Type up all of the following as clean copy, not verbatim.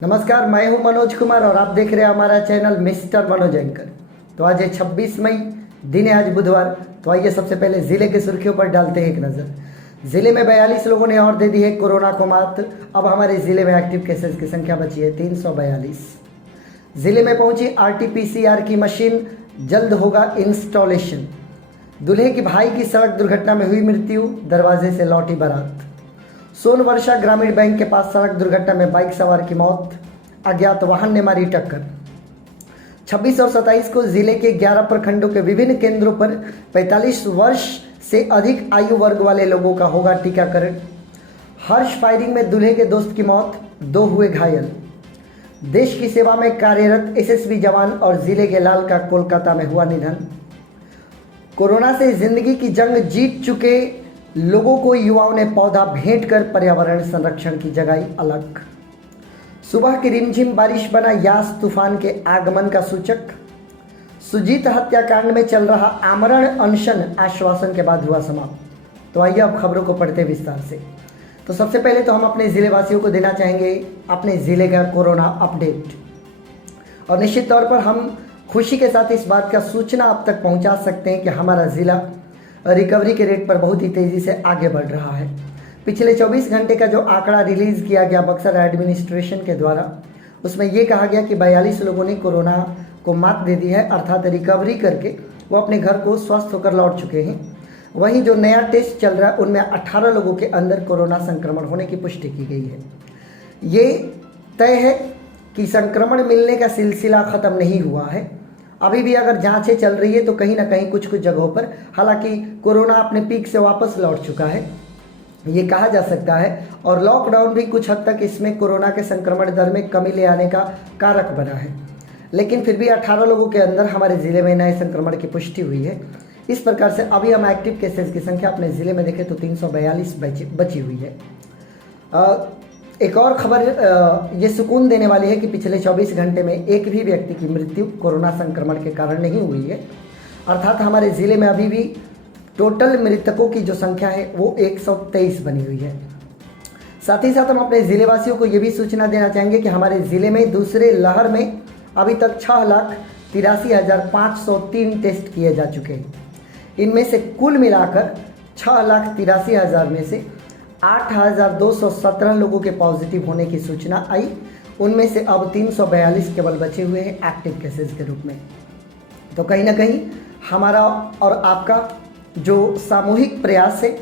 नमस्कार, मैं हूं मनोज कुमार और आप देख रहे हैं हमारा चैनल मिस्टर मनोज एंकर। तो आज है 26 मई, दिन है आज बुधवार। तो आइए सबसे पहले ज़िले की सुर्खियों पर डालते हैं एक नज़र। ज़िले में 42 लोगों ने और दे दी है कोरोना को मात। अब हमारे ज़िले में एक्टिव केसेस की संख्या बची है 342। ज़िले में पहुंची RT-PCR की मशीन, जल्द होगा इंस्टॉलेशन। दूल्हे की भाई की सड़क दुर्घटना में हुई मृत्यु, दरवाजे से लौटी बारात। सोनवर्षा ग्रामीण बैंक के पास सड़क दुर्घटना में बाइक सवार की मौत, अज्ञात वाहन ने मारी टक्कर। 26 और 27 को जिले के 11 प्रखंडों के विभिन्न केंद्रों पर 45 वर्ष से अधिक आयु वर्ग वाले लोगों का होगा टीकाकरण। हर्ष फायरिंग में दूल्हे के दोस्त की मौत, 2 हुए घायल। देश की सेवा में कार्यरत SSB जवान और जिले के लाल का कोलकाता में हुआ निधन। कोरोना से जिंदगी की जंग जीत चुके लोगों को युवाओं ने पौधा भेंट कर पर्यावरण संरक्षण की जगाई अलख। सुबह की रिमझिम बारिश बना यास तूफान के आगमन का सूचक। सुजीत हत्याकांड में चल रहा आमरण अनशन आश्वासन के बाद हुआ समाप्त। तो आइए अब खबरों को पढ़ते विस्तार से। तो सबसे पहले तो हम अपने ज़िले वासियों को देना चाहेंगे अपने ज़िले का कोरोना अपडेट, और निश्चित तौर पर हम खुशी के साथ इस बात का सूचना अब तक पहुंचा सकते हैं कि हमारा ज़िला रिकवरी के रेट पर बहुत ही तेज़ी से आगे बढ़ रहा है। पिछले 24 घंटे का जो आंकड़ा रिलीज़ किया गया बक्सर एडमिनिस्ट्रेशन के द्वारा, उसमें ये कहा गया कि 42 लोगों ने कोरोना को मात दे दी है, अर्थात रिकवरी करके वो अपने घर को स्वस्थ होकर लौट चुके हैं। वहीं जो नया टेस्ट चल रहा है उनमें 18 लोगों के अंदर कोरोना संक्रमण होने की पुष्टि की गई है। ये तय है कि संक्रमण मिलने का सिलसिला ख़त्म नहीं हुआ है। अभी भी अगर जांचें चल रही है तो कहीं ना कहीं कुछ जगहों पर हालांकि कोरोना अपने पीक से वापस लौट चुका है, ये कहा जा सकता है। और लॉकडाउन भी कुछ हद तक इसमें कोरोना के संक्रमण दर में कमी ले आने का कारक बना है। लेकिन फिर भी 18 लोगों के अंदर हमारे ज़िले में नए संक्रमण की पुष्टि हुई है। इस प्रकार से अभी हम एक्टिव केसेस की संख्या अपने ज़िले में देखें तो 342 बची हुई है। एक और खबर ये सुकून देने वाली है कि पिछले 24 घंटे में एक भी व्यक्ति की मृत्यु कोरोना संक्रमण के कारण नहीं हुई है, अर्थात हमारे ज़िले में अभी भी टोटल मृतकों की जो संख्या है वो 123 बनी हुई है। साथ ही साथ हम अपने ज़िले वासियों को ये भी सूचना देना चाहेंगे कि हमारे ज़िले में दूसरे लहर में अभी तक 6,83,503 टेस्ट किए जा चुके हैं। इनमें से कुल मिलाकर 6,83,000 में से 8,217 लोगों के पॉजिटिव होने की सूचना आई। उनमें से अब 342 केवल बचे हुए हैं एक्टिव केसेस के रूप में। तो कहीं ना कहीं हमारा और आपका जो सामूहिक प्रयास है,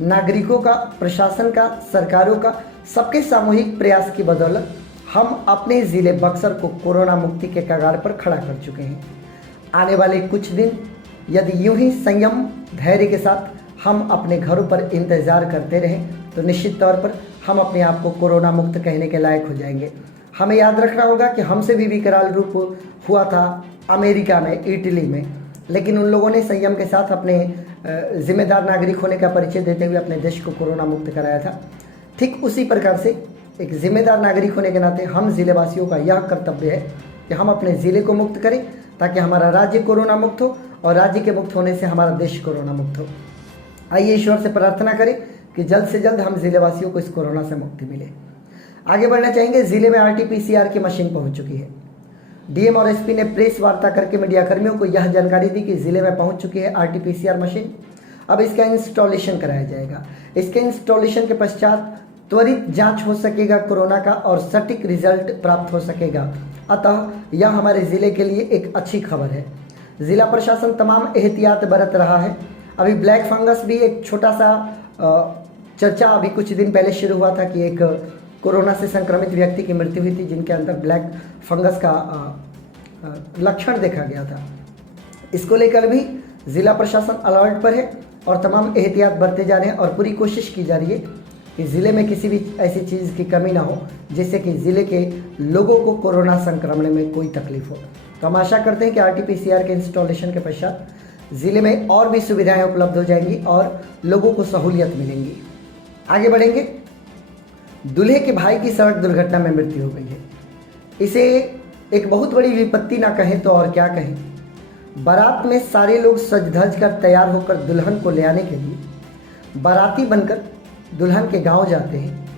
नागरिकों का, प्रशासन का, सरकारों का, सबके सामूहिक प्रयास की बदौलत हम अपने ज़िले बक्सर को कोरोना मुक्ति के कगार पर खड़ा कर चुके हैं। आने वाले कुछ दिन यदि यूं ही संयम धैर्य के साथ हम अपने घरों पर इंतज़ार करते रहें तो निश्चित तौर पर हम अपने आप को कोरोना मुक्त कहने के लायक हो जाएंगे। हमें याद रखना होगा कि हमसे भी विकराल रूप हुआ था अमेरिका में, इटली में, लेकिन उन लोगों ने संयम के साथ अपने जिम्मेदार नागरिक होने का परिचय देते हुए अपने देश को कोरोना मुक्त कराया था। ठीक उसी प्रकार से एक जिम्मेदार नागरिक होने के नाते हम ज़िले वासियों का यह कर्तव्य है कि हम अपने ज़िले को मुक्त करें ताकि हमारा राज्य कोरोना मुक्त हो और राज्य के मुक्त होने से हमारा देश कोरोना मुक्त हो। आइए ईश्वर से प्रार्थना करें कि जल्द से जल्द हम ज़िले वासियों को इस कोरोना से मुक्ति मिले। आगे बढ़ना चाहेंगे। ज़िले में RT-PCR की मशीन पहुंच चुकी है। DM और SP ने प्रेस वार्ता करके मीडियाकर्मियों को यह जानकारी दी कि ज़िले में पहुंच चुकी है RT-PCR मशीन। अब इसका इंस्टॉलेशन कराया जाएगा। इसके इंस्टॉलेशन के पश्चात त्वरित जांच हो सकेगा कोरोना का और सटीक रिजल्ट प्राप्त हो सकेगा। अतः यह हमारे ज़िले के लिए एक अच्छी खबर है। ज़िला प्रशासन तमाम एहतियात बरत रहा है। अभी ब्लैक फंगस भी एक छोटा सा चर्चा अभी कुछ दिन पहले शुरू हुआ था कि एक कोरोना से संक्रमित व्यक्ति की मृत्यु हुई थी जिनके अंदर ब्लैक फंगस का लक्षण देखा गया था। इसको लेकर भी ज़िला प्रशासन अलर्ट पर है और तमाम एहतियात बरते जा रहे हैं और पूरी कोशिश की जा रही है कि ज़िले में किसी भी ऐसी चीज़ की कमी ना हो जिससे कि ज़िले के लोगों को कोरोना संक्रमण में कोई तकलीफ हो। तो हम आशा करते हैं कि RT-PCR के इंस्टॉलेशन के पश्चात ज़िले में और भी सुविधाएं उपलब्ध हो जाएंगी और लोगों को सहूलियत मिलेंगी। आगे बढ़ेंगे। दूल्हे के भाई की सड़क दुर्घटना में मृत्यु हो गई है। इसे एक बहुत बड़ी विपत्ति ना कहें तो और क्या कहें। बारात में सारे लोग सज धज कर तैयार होकर दुल्हन को ले आने के लिए बाराती बनकर दुल्हन के गांव जाते हैं।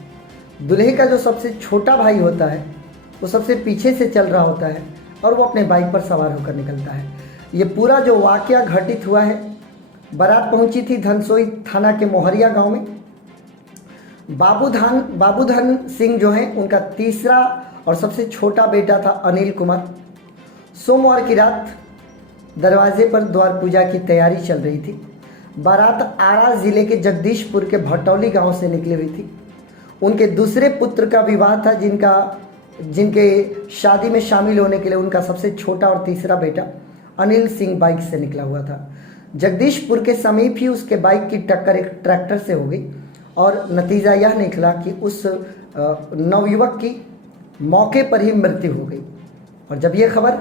दूल्हे का जो सबसे छोटा भाई होता है वो सबसे पीछे से चल रहा होता है और वो अपने बाइक पर सवार होकर निकलता है। ये पूरा जो वाकया घटित हुआ है, बारात पहुंची थी धनसोई थाना के मोहरिया गांव में। बाबूधन सिंह जो हैं, उनका तीसरा और सबसे छोटा बेटा था अनिल कुमार। सोमवार की रात दरवाजे पर द्वार पूजा की तैयारी चल रही थी। बारात आरा जिले के जगदीशपुर के भटौली गांव से निकली हुई थी। उनके दूसरे पुत्र का विवाह था, जिनके शादी में शामिल होने के लिए उनका सबसे छोटा और तीसरा बेटा अनिल सिंह बाइक से निकला हुआ था। जगदीशपुर के समीप ही उसके बाइक की टक्कर एक ट्रैक्टर से हो गई और नतीजा यह निकला कि उस नवयुवक की मौके पर ही मृत्यु हो गई। और जब यह खबर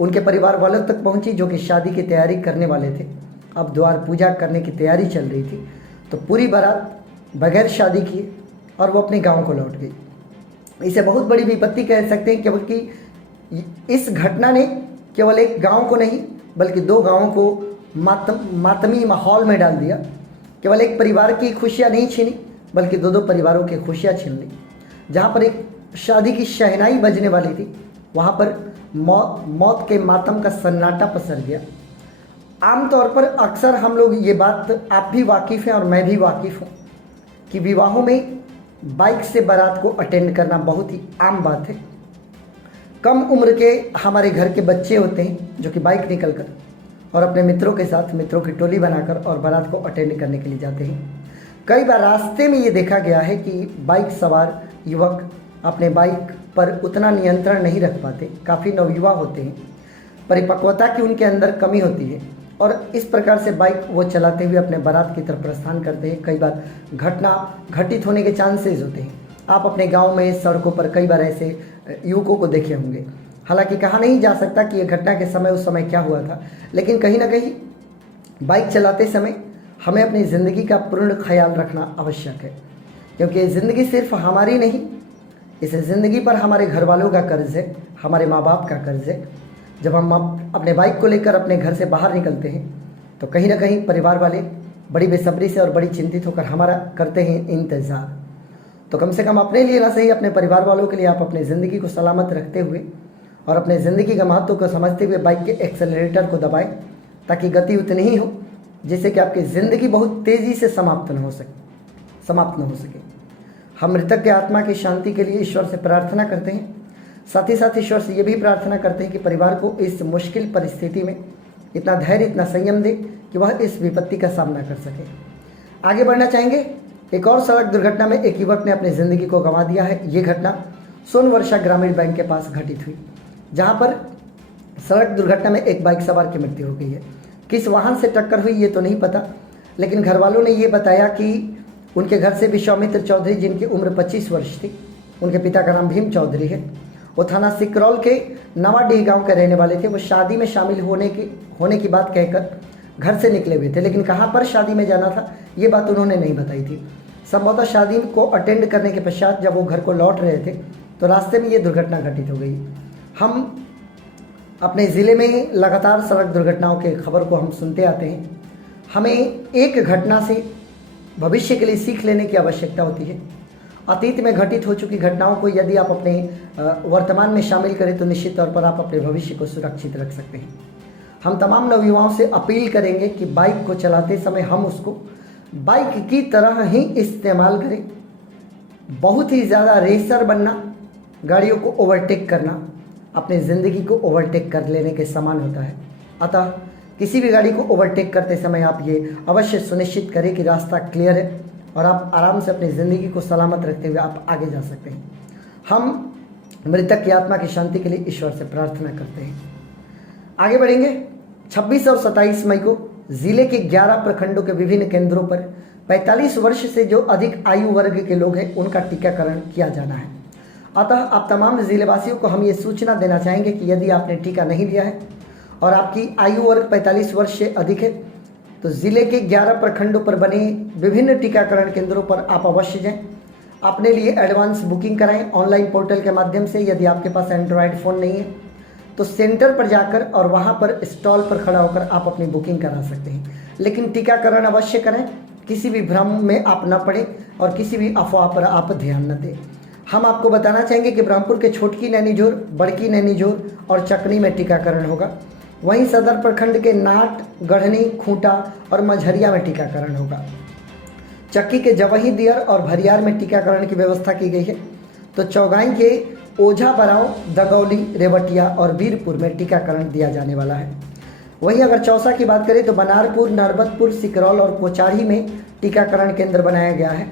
उनके परिवार वालों तक पहुंची, जो कि शादी की तैयारी करने वाले थे, अब द्वार पूजा करने की तैयारी चल रही थी, तो पूरी बारात बगैर शादी किए और वो अपने गांव को लौट गई। इसे बहुत बड़ी विपत्ति कह सकते हैं, क्योंकि इस घटना ने केवल एक गांव को नहीं बल्कि दो गांवों को मातमी माहौल में डाल दिया। केवल एक परिवार की खुशियां नहीं छीनी, बल्कि दो परिवारों की खुशियां छीन ली। जहां पर एक शादी की शहनाई बजने वाली थी, वहां पर मौत के मातम का सन्नाटा पसर गया। आमतौर पर अक्सर हम लोग ये बात, आप भी वाकिफ़ हैं और मैं भी वाकिफ़ हूँ, कि विवाहों में बाइक से बारात को अटेंड करना बहुत ही आम बात है। कम उम्र के हमारे घर के बच्चे होते हैं जो कि बाइक निकल कर और अपने मित्रों के साथ, मित्रों की टोली बनाकर और बारात को अटेंड करने के लिए जाते हैं। कई बार रास्ते में ये देखा गया है कि बाइक सवार युवक अपने बाइक पर उतना नियंत्रण नहीं रख पाते। काफ़ी नवयुवा होते हैं, परिपक्वता की उनके अंदर कमी होती है और इस प्रकार से बाइक वो चलाते हुए अपने बारात की तरफ प्रस्थान करते हैं। कई बार घटना घटित होने के चांसेस होते हैं। आप अपने गांव में सड़कों पर कई बार ऐसे युवकों को देखे होंगे। हालांकि कहा नहीं जा सकता कि यह घटना के समय उस समय क्या हुआ था, लेकिन कहीं ना कहीं बाइक चलाते समय हमें अपनी ज़िंदगी का पूर्ण ख्याल रखना आवश्यक है, क्योंकि ये ज़िंदगी सिर्फ हमारी नहीं, इस ज़िंदगी पर हमारे घर वालों का कर्ज है, हमारे माँ बाप का कर्ज है। जब हम अपने बाइक को लेकर अपने घर से बाहर निकलते हैं तो कहीं ना कहीं परिवार वाले बड़ी बेसब्री से और बड़ी चिंतित होकर हमारा करते हैं इंतज़ार। तो कम से कम अपने लिए ना सही, अपने परिवार वालों के लिए आप अपनी ज़िंदगी को सलामत रखते हुए और अपने ज़िंदगी का महत्व को समझते हुए बाइक के एक्सेलरेटर को दबाएं, ताकि गति उतनी ही हो जिससे कि आपकी ज़िंदगी बहुत तेज़ी से समाप्त न हो सके। हम मृतक के आत्मा की शांति के लिए ईश्वर से प्रार्थना करते हैं। साथ ही साथ ईश्वर से ये भी प्रार्थना करते हैं कि परिवार को इस मुश्किल परिस्थिति में इतना धैर्य, इतना संयम दे कि वह इस विपत्ति का सामना कर सके। आगे बढ़ना चाहेंगे। एक और सड़क दुर्घटना में एक युवक ने अपनी ज़िंदगी को गंवा दिया है। ये घटना सोनवर्षा ग्रामीण बैंक के पास घटित हुई, जहाँ पर सड़क दुर्घटना में एक बाइक सवार की मृत्यु हो गई है। किस वाहन से टक्कर हुई ये तो नहीं पता, लेकिन घर वालों ने ये बताया कि उनके घर से विश्वामित्र चौधरी, जिनकी उम्र 25 वर्ष थी, उनके पिता का नाम भीम चौधरी है, वो थाना सिकरौल के नवाडीह गांव के रहने वाले थे। वो शादी में शामिल होने की बात कहकर घर से निकले हुए थे, लेकिन कहाँ पर शादी में जाना था ये बात उन्होंने नहीं बताई थी। संभवतः शादी को अटेंड करने के पश्चात जब वो घर को लौट रहे थे तो रास्ते में ये दुर्घटना घटित हो गई। हम अपने ज़िले में लगातार सड़क दुर्घटनाओं के खबर को हम सुनते आते हैं। हमें एक घटना से भविष्य के लिए सीख लेने की आवश्यकता होती है। अतीत में घटित हो चुकी घटनाओं को यदि आप अपने वर्तमान में शामिल करें तो निश्चित तौर पर आप अपने भविष्य को सुरक्षित रख सकते हैं। हम तमाम नवयुवाओं से अपील करेंगे कि बाइक को चलाते समय हम उसको बाइक की तरह ही इस्तेमाल करें। बहुत ही ज़्यादा रेसर बनना, गाड़ियों को ओवरटेक करना अपनी ज़िंदगी को ओवरटेक कर लेने के समान होता है। अतः किसी भी गाड़ी को ओवरटेक करते समय आप ये अवश्य सुनिश्चित करें कि रास्ता क्लियर है और आप आराम से अपनी ज़िंदगी को सलामत रखते हुए आप आगे जा सकते हैं। हम मृतक की आत्मा की शांति के लिए ईश्वर से प्रार्थना करते हैं। आगे बढ़ेंगे। 26 और 27 मई को जिले के 11 प्रखंडों के विभिन्न केंद्रों पर 45 वर्ष से जो अधिक आयु वर्ग के लोग हैं उनका टीकाकरण किया जाना है। अतः आप तमाम जिलेवासियों को हम ये सूचना देना चाहेंगे कि यदि आपने टीका नहीं लिया है और आपकी आयु वर्ग 45 वर्ष से अधिक है तो ज़िले के 11 प्रखंडों पर बने विभिन्न टीकाकरण केंद्रों पर आप अवश्य जाएं। अपने लिए एडवांस बुकिंग कराएं ऑनलाइन पोर्टल के माध्यम से। यदि आपके पास एंड्रॉयड फ़ोन नहीं है तो सेंटर पर जाकर और वहां पर स्टॉल पर खड़ा होकर आप अपनी बुकिंग करा सकते हैं। लेकिन टीकाकरण अवश्य करें, किसी भी भ्रम में आप न पड़ें और किसी भी अफवाह पर आप ध्यान न दें। हम आपको बताना चाहेंगे कि ब्रह्मपुर के छोटकी नैनीझोर, बड़की नैनीझोर और चकनी में टीकाकरण होगा। वहीं सदर प्रखंड के नाट, गढ़नी, खूंटा और मझरिया में टीकाकरण होगा। चक्की के जवही, दियर और भरियार में टीकाकरण की व्यवस्था की गई है। तो चौगाई के ओझा बराव, दगौली, रेवटिया और वीरपुर में टीकाकरण दिया जाने वाला है। वहीं अगर चौसा की बात करें तो बनारपुर, नरबतपुर, सिकरौल और कोचारी में टीकाकरण केंद्र बनाया गया है।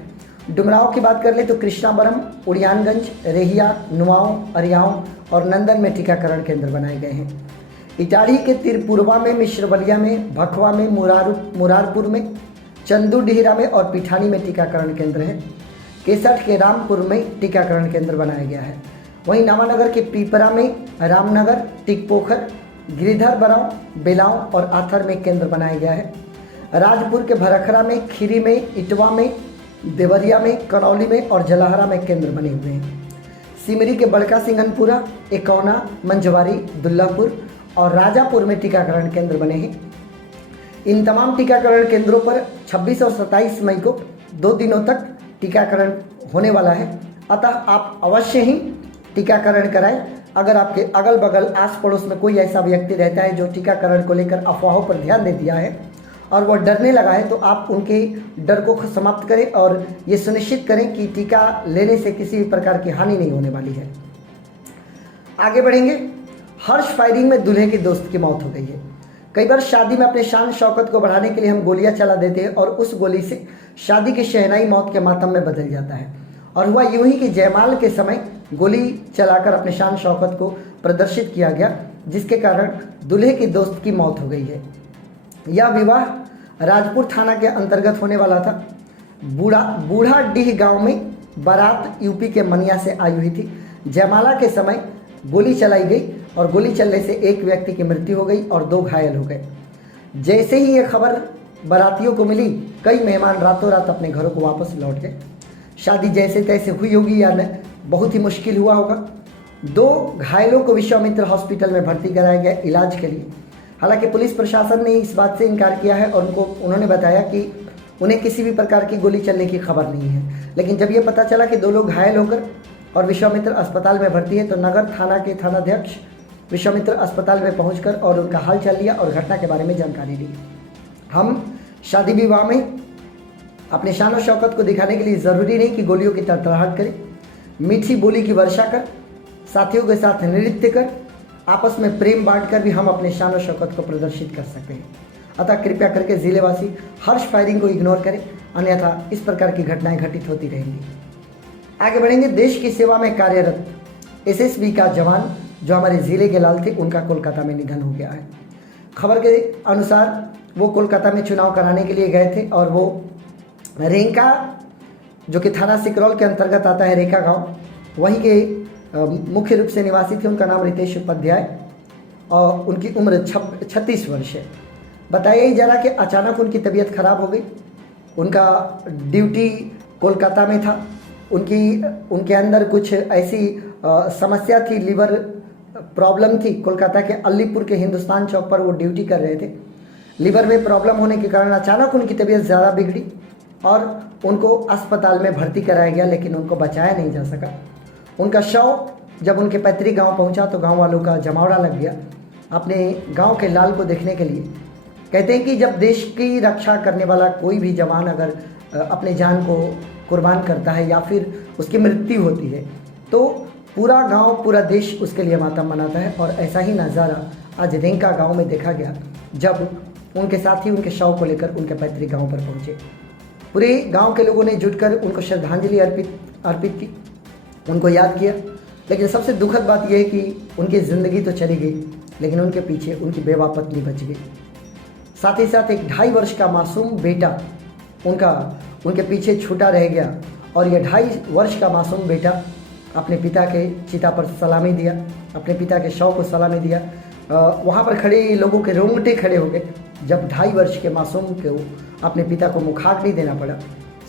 डुमराव की बात कर ले तो कृष्णाबरम, उड़ियानगंज, रेहिया, नुआओं, अरियाओं और नंदन में टीकाकरण केंद्र बनाए गए हैं। इटाढ़ी के तिरपुरवा में, मिश्रबलिया में, भखवा में, मुरारपुर में, चंदूडीहरा में और पिठानी में टीकाकरण केंद्र है। केसठ के रामपुर में टीकाकरण केंद्र बनाया गया है। वहीं नवानगर के पीपरा में, रामनगर, टिकपोखर, गिरिधर बराव, बेलाव और आथर में केंद्र बनाया गया है। राजपुर के भरखरा में, खीरी में, इटवा में, देवरिया में, कनौली में और जलाहरा में केंद्र बने हुए हैं। सिमरी के बड़का सिंगनपुरा, एकौना, मंझवारी, दुल्लापुर और राजापुर में टीकाकरण केंद्र बने हैं। इन तमाम टीकाकरण केंद्रों पर 26 और 27 मई को 2 दिनों तक टीकाकरण होने वाला है। अतः आप अवश्य ही टीकाकरण कराएं। अगर आपके अगल बगल आस पड़ोस में कोई ऐसा व्यक्ति रहता है जो टीकाकरण को लेकर अफवाहों पर ध्यान दे दिया है और वह डरने लगा है, तो आप उनके डर को समाप्त करें और ये सुनिश्चित करें कि टीका लेने से किसी भी प्रकार की हानि नहीं होने वाली है। आगे बढ़ेंगे। हर्ष फायरिंग में दूल्हे की दोस्त की मौत हो गई है। कई बार शादी में अपने शान शौकत को बढ़ाने के लिए हम गोलियां चला देते हैं और उस गोली से शादी की शहनाई मौत के मातम में बदल जाता है। और हुआ यूं ही कि जयमाल के समय गोली चलाकर अपने शान शौकत को प्रदर्शित किया गया, जिसके कारण दूल्हे की दोस्त की मौत हो गई है। यह विवाह राजपुर थाना के अंतर्गत होने वाला था। बूढ़ाडीह गांव में बारात यूपी के मनिया से आई हुई थी। जयमाला के समय गोली चलाई गई और गोली चलने से एक व्यक्ति की मृत्यु हो गई और 2 घायल हो गए। जैसे ही ये खबर बारातियों को मिली, कई मेहमान रातों रात अपने घरों को वापस लौट गए। शादी जैसे तैसे हुई होगी या न, बहुत ही मुश्किल हुआ होगा। 2 घायलों को विश्वामित्र हॉस्पिटल में भर्ती कराया गया इलाज के लिए। हालांकि पुलिस प्रशासन ने इस बात से इनकार किया है और उन्होंने बताया कि उन्हें किसी भी प्रकार की गोली चलने की खबर नहीं है। लेकिन जब ये पता चला कि 2 लोग घायल होकर और विश्वामित्र अस्पताल में भर्ती है, तो नगर थाना के थानाध्यक्ष विश्वामित्र अस्पताल में पहुंचकर और उनका हाल चाल लिया और घटना के बारे में जानकारी ली। हम शादी विवाह में अपने शान और शौकत को दिखाने के लिए ज़रूरी नहीं कि गोलियों की तड़तड़ाहट करें। मीठी बोली की वर्षा कर, साथियों के साथ नृत्य कर, आपस में प्रेम बांट कर भी हम अपने शान और शौकत को प्रदर्शित कर सकते हैं। अतः कृपया करके ज़िलेवासी हर्ष फायरिंग को इग्नोर करें, अन्यथा इस प्रकार की घटनाएं घटित होती रहेंगी। आगे बढ़ेंगे। देश की सेवा में कार्यरत एसएसबी का जवान जो हमारे ज़िले के लाल थे, उनका कोलकाता में निधन हो गया है। खबर के अनुसार वो कोलकाता में चुनाव कराने के लिए गए थे और वो रेंका, जो कि थाना सिकरौल के अंतर्गत आता है, रेखा गांव, वहीं के मुख्य रूप से निवासी थे। उनका नाम रितेश उपाध्याय और उनकी उम्र 36 वर्ष है। बताया ही जा रहा कि अचानक उनकी तबीयत खराब हो गई। उनका ड्यूटी कोलकाता में था। उनके अंदर कुछ ऐसी समस्या थी, लिवर प्रॉब्लम थी। कोलकाता के अलीपुर के हिंदुस्तान चौक पर वो ड्यूटी कर रहे थे। लिवर में प्रॉब्लम होने के कारण अचानक उनकी तबीयत ज़्यादा बिगड़ी और उनको अस्पताल में भर्ती कराया गया, लेकिन उनको बचाया नहीं जा सका। उनका शव जब उनके पैतृक गांव पहुंचा तो गांव वालों का जमावड़ा लग गया अपने गांव के लाल को देखने के लिए। कहते हैं कि जब देश की रक्षा करने वाला कोई भी जवान अगर अपने जान को कुर्बान करता है या फिर उसकी मृत्यु होती है, तो पूरा गांव, पूरा देश उसके लिए मातम मनाता है। और ऐसा ही नज़ारा आज रेंका गांव में देखा गया जब उनके साथी उनके शव को लेकर उनके पैतृक गांव पर पहुंचे। पूरे गांव के लोगों ने जुटकर उनको श्रद्धांजलि अर्पित की, उनको याद किया। लेकिन सबसे दुखद बात यह है कि उनकी ज़िंदगी तो चली गई, लेकिन उनके पीछे उनकी बेवा पत्नी बच गई। साथ ही साथ एक 2.5 वर्ष का मासूम बेटा उनके पीछे छूटा रह गया। और यह 2.5 वर्ष का मासूम बेटा अपने पिता के चिता पर सलामी दिया, अपने पिता के शव को सलामी दिया। वहाँ पर खड़े लोगों के रोंगटे खड़े हो गए जब 2.5 वर्ष के मासूम को अपने पिता को मुखाग्नि देना पड़ा।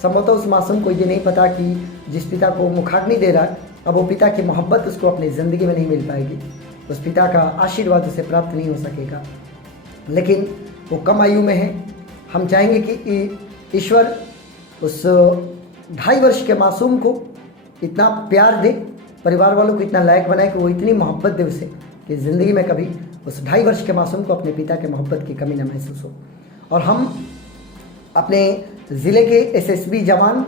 संभवतः उस मासूम को ये नहीं पता कि जिस पिता को मुखाग्नि दे रहा है, अब वो पिता की मोहब्बत उसको अपनी ज़िंदगी में नहीं मिल पाएगी, उस पिता का आशीर्वाद उसे प्राप्त नहीं हो सकेगा। लेकिन वो कम आयु में है। हम चाहेंगे कि ईश्वर उस 2.5 वर्ष के मासूम को इतना प्यार दे, परिवार वालों को इतना लायक बनाए कि वो इतनी मोहब्बत दे उसे कि ज़िंदगी में कभी उस 2.5 वर्ष के मासूम को अपने पिता के मोहब्बत की कमी न महसूस हो। और हम अपने ज़िले के एसएसबी जवान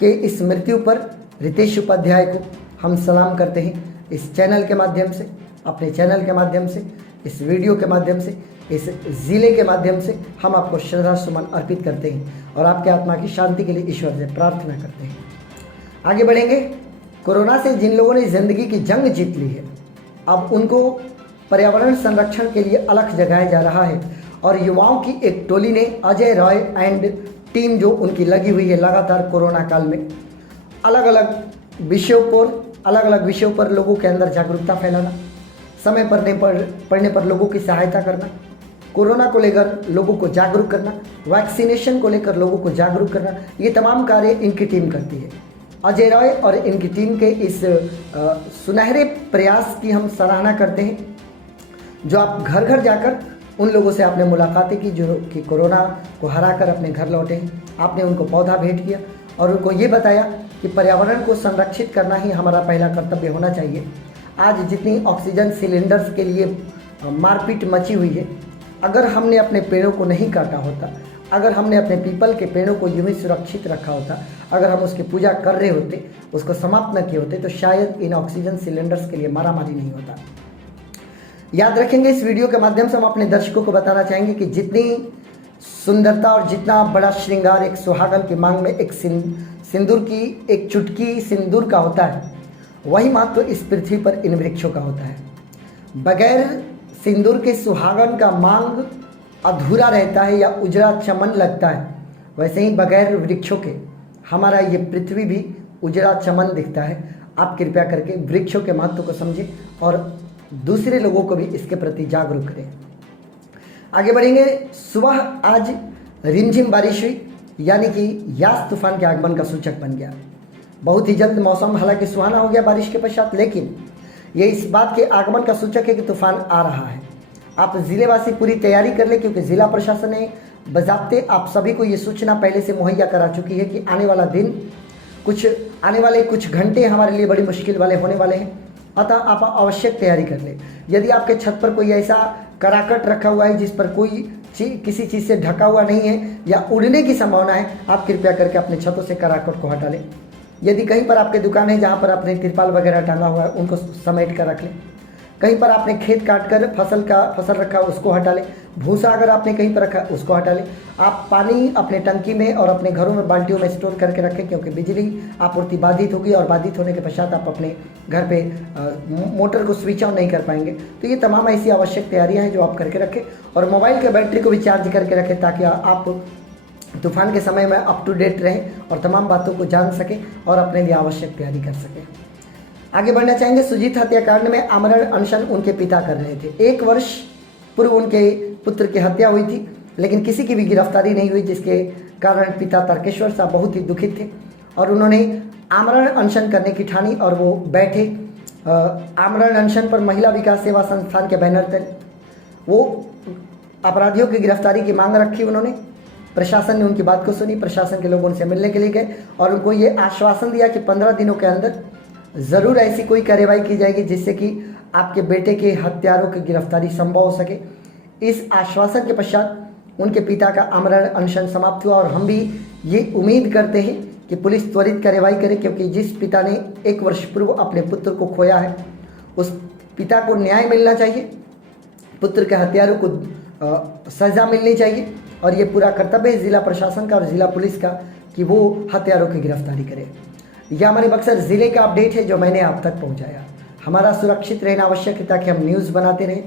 के इस मृत्यु पर रितेश उपाध्याय को हम सलाम करते हैं। इस चैनल के माध्यम से, अपने चैनल के माध्यम से, इस वीडियो के माध्यम से, इस ज़िले के माध्यम से हम आपको श्रद्धा सुमन अर्पित करते हैं और आपके आत्मा की शांति के लिए ईश्वर से प्रार्थना करते हैं। आगे बढ़ेंगे। कोरोना से जिन लोगों ने ज़िंदगी की जंग जीत ली है, अब उनको पर्यावरण संरक्षण के लिए अलख जगाया जा रहा है और युवाओं की एक टोली ने अजय रॉय एंड टीम जो उनकी लगी हुई है लगातार कोरोना काल में अलग अलग विषयों पर लोगों के अंदर जागरूकता फैलाना, समय पड़ने पर लोगों की सहायता करना, कोरोना को लेकर लोगों को जागरूक करना, वैक्सीनेशन को लेकर लोगों को जागरूक करना, ये तमाम कार्य इनकी टीम करती है। अजय रॉय और इनकी टीम के इस सुनहरे प्रयास की हम सराहना करते हैं, जो आप घर घर जाकर उन लोगों से आपने मुलाकातें की जो कि कोरोना को हराकर अपने घर लौटे हैं। आपने उनको पौधा भेंट किया और उनको ये बताया कि पर्यावरण को संरक्षित करना ही हमारा पहला कर्तव्य होना चाहिए। आज जितनी ऑक्सीजन सिलेंडर्स के लिए मारपीट मची हुई है, अगर हमने अपने पेड़ों को नहीं काटा होता, अगर हमने अपने पीपल के पेड़ों को यूं ही सुरक्षित रखा होता, अगर हम उसकी पूजा कर रहे होते, उसको समाप्त न किए होते, तो शायद इन ऑक्सीजन सिलेंडर्स के लिए मारामारी नहीं होता। याद रखेंगे, इस वीडियो के माध्यम से हम अपने दर्शकों को बताना चाहेंगे कि जितनी सुंदरता और जितना बड़ा श्रृंगार एक सुहागन की मांग में एक सिंदूर की एक चुटकी सिंदूर का होता है, वही महत्व इस पृथ्वी पर इन वृक्षों का होता है। बगैर सिंदूर के सुहागन का मांग अधूरा रहता है या उजड़ा चमन लगता है, वैसे ही बगैर वृक्षों के हमारा ये पृथ्वी भी उजड़ा चमन दिखता है। आप कृपया करके वृक्षों के महत्व को समझें और दूसरे लोगों को भी इसके प्रति जागरूक करें। आगे बढ़ेंगे। सुबह आज रिमझिम बारिश हुई, यानी कि यास तूफान के आगमन का सूचक बन गया। बहुत ही जल्द मौसम हालांकि सुहाना हो गया बारिश के पश्चात, लेकिन ये इस बात के आगमन का सूचक है कि तूफान आ रहा है। आप ज़िलेवासी पूरी तैयारी कर ले, क्योंकि ज़िला प्रशासन ने बज़ाब्ते आप सभी को ये सूचना पहले से मुहैया करा चुकी है कि आने वाले कुछ घंटे हमारे लिए बड़ी मुश्किल वाले होने वाले हैं। अतः आप आवश्यक तैयारी कर ले। यदि आपके छत पर कोई ऐसा कराकट रखा हुआ है जिस पर कोई किसी चीज़ से ढका हुआ नहीं है या उड़ने की संभावना है, आप कृपया करके अपने छतों से कराकट को हटा लें। यदि कहीं पर आपके दुकान है जहाँ पर आपने तिरपाल वगैरह टांगा हुआ है, उनको समेट कर रख लें। कहीं पर आपने खेत काट कर फसल रखा उसको हटा लें। भूसा अगर आपने कहीं पर रखा उसको हटा लें। आप पानी अपने टंकी में और अपने घरों में बाल्टियों में स्टोर करके रखें, क्योंकि बिजली आपूर्ति बाधित होगी और बाधित होने के पश्चात आप अपने घर पे मोटर को स्विच ऑन नहीं कर पाएंगे। तो ये तमाम ऐसी आवश्यक तैयारियां हैं जो आप करके रखें, और मोबाइल के बैटरी को भी चार्ज करके रखें ताकि आप तूफान के समय में अप टू डेट रहें और तमाम बातों को जान सकें और अपने लिए आवश्यक तैयारी कर सकें। आगे बढ़ना चाहेंगे। सुजीत हत्याकांड में आमरण अनशन उनके पिता कर रहे थे। 1 वर्ष पूर्व उनके पुत्र की हत्या हुई थी, लेकिन किसी की भी गिरफ्तारी नहीं हुई, जिसके कारण पिता तर्केश्वर साहब बहुत ही दुखित थे और उन्होंने आमरण अनशन करने की ठानी और वो बैठे। आमरण अनशन पर महिला विकास सेवा संस्थान के बैनर तले वो अपराधियों की गिरफ्तारी की मांग रखी उन्होंने। प्रशासन ने उनकी बात को सुनी, प्रशासन के लोग उनसे मिलने के लिए गए और उनको ये आश्वासन दिया कि 15 दिनों के अंदर ज़रूर ऐसी कोई कार्रवाई की जाएगी जिससे कि आपके बेटे के हत्यारों की गिरफ्तारी संभव हो सके। इस आश्वासन के पश्चात उनके पिता का आमरण अनशन समाप्त हुआ और हम भी ये उम्मीद करते हैं कि पुलिस त्वरित कार्रवाई करे, क्योंकि जिस पिता ने 1 वर्ष पूर्व अपने पुत्र को खोया है, उस पिता को न्याय मिलना चाहिए, पुत्र के हत्यारों को सज़ा मिलनी चाहिए और ये पूरा कर्तव्य है जिला प्रशासन का और जिला पुलिस का कि वो हत्यारों की गिरफ्तारी करे। यह हमारे बक्सर ज़िले का अपडेट है जो मैंने आप तक पहुंचाया। हमारा सुरक्षित रहना आवश्यक है ताकि हम न्यूज़ बनाते रहें,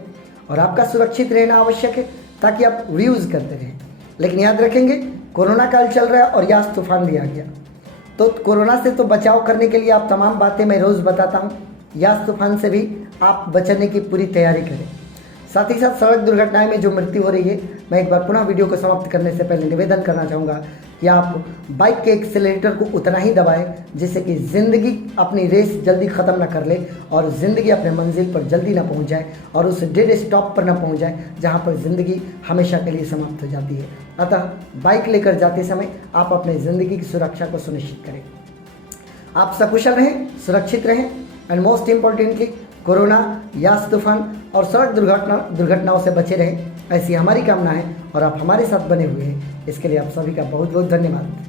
और आपका सुरक्षित रहना आवश्यक है ताकि आप व्यूज़ करते रहें। लेकिन याद रखेंगे, कोरोना काल चल रहा है और यास तूफान भी आ गया, तो कोरोना से तो बचाव करने के लिए आप तमाम बातें मैं रोज़ बताता हूँ। यास तूफान से भी आप बचने की पूरी तैयारी करें। साथ ही साथ सड़क दुर्घटनाएं में जो मृत्यु हो रही है, मैं एक बार पुनः वीडियो को समाप्त करने से पहले निवेदन करना चाहूँगा कि आप बाइक के एक्सीलरेटर को उतना ही दबाएं जिससे कि ज़िंदगी अपनी रेस जल्दी ख़त्म ना कर ले और ज़िंदगी अपने मंजिल पर जल्दी ना पहुँच जाए और उस डेड स्टॉप पर ना पहुँच जाए जहाँ पर ज़िंदगी हमेशा के लिए समाप्त हो जाती है। अतः बाइक लेकर जाते समय आप अपने ज़िंदगी की सुरक्षा को सुनिश्चित करें। आप सकुशल रहें, सुरक्षित रहें एंड मोस्ट इम्पॉर्टेंटली कोरोना, यास तूफान और सड़क दुर्घटनाओं से बचे रहें, ऐसी हमारी कामना है और आप हमारे साथ बने हुए हैं। इसके लिए आप सभी का बहुत बहुत धन्यवाद।